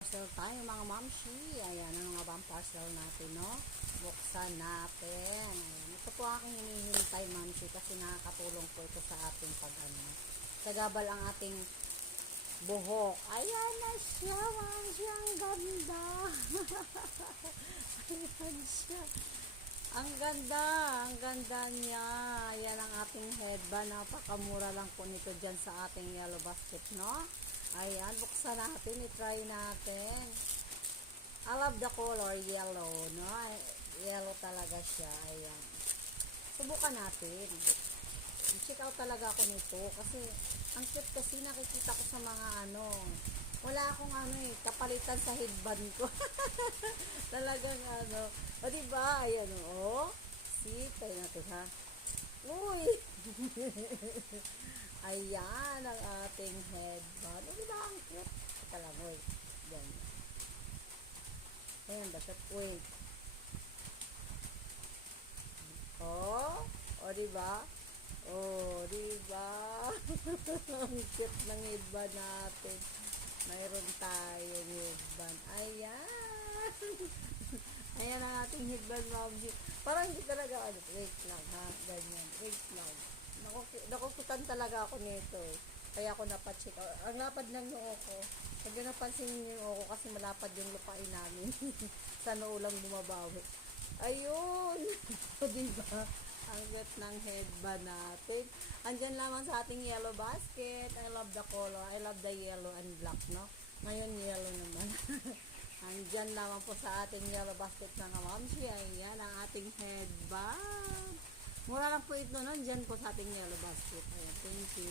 Parcel tayo mga mamshi. Ayan ang mga bang parcel natin, no? Buksan natin. Ayan. Ito po aking hinihintay, mamshi, kasi nakakatulong po ito sa ating sagabal ang ating buhok. Ayan na siya, mamshi. Ang ganda. Ayan siya. Ang ganda niya. Ayan ang ating headband. Napakamura lang po nito dyan sa ating yellow basket, no? Ayan, buksan natin, i-try natin. I love the color yellow, no? Yellow talaga siya, ayan. Subukan natin. Check out talaga ako nito kasi ang cute kasi nakikita ko sa mga wala akong kapalitan sa headband ko. Talagang o diba, ayan see, tayo natin ha. Uy! Ayan ang ating headband. O diba ang cute? Teka lang, wait. Ganyan. Ayan ba siya? Wait. O diba? O diba? Ang cute ng headband natin. Mayroon tayong headband. Ayan. Ayan ang ating headband, mommy. Parang hindi talaga, wait lang ha. Ganyan. Wait lang. Nakukutan talaga ako nito eh. Kaya ako napacheck. Ang lapad ng noo ko. Pag napansin niyo yung noo ko kasi malapad yung lupain namin. Sa noo lang bumabawi. Ayun! O diba? Ang ganda ng headband natin. Andyan lamang sa ating yellow basket. I love the color. I love the yellow and black, no? Ngayon yellow naman. Andyan lamang po sa ating yellow basket mga mamsi. Ayan ang ating headband. Mura lang po ito, no? Andyan po sa ating yellow basket. Ayan, thank you.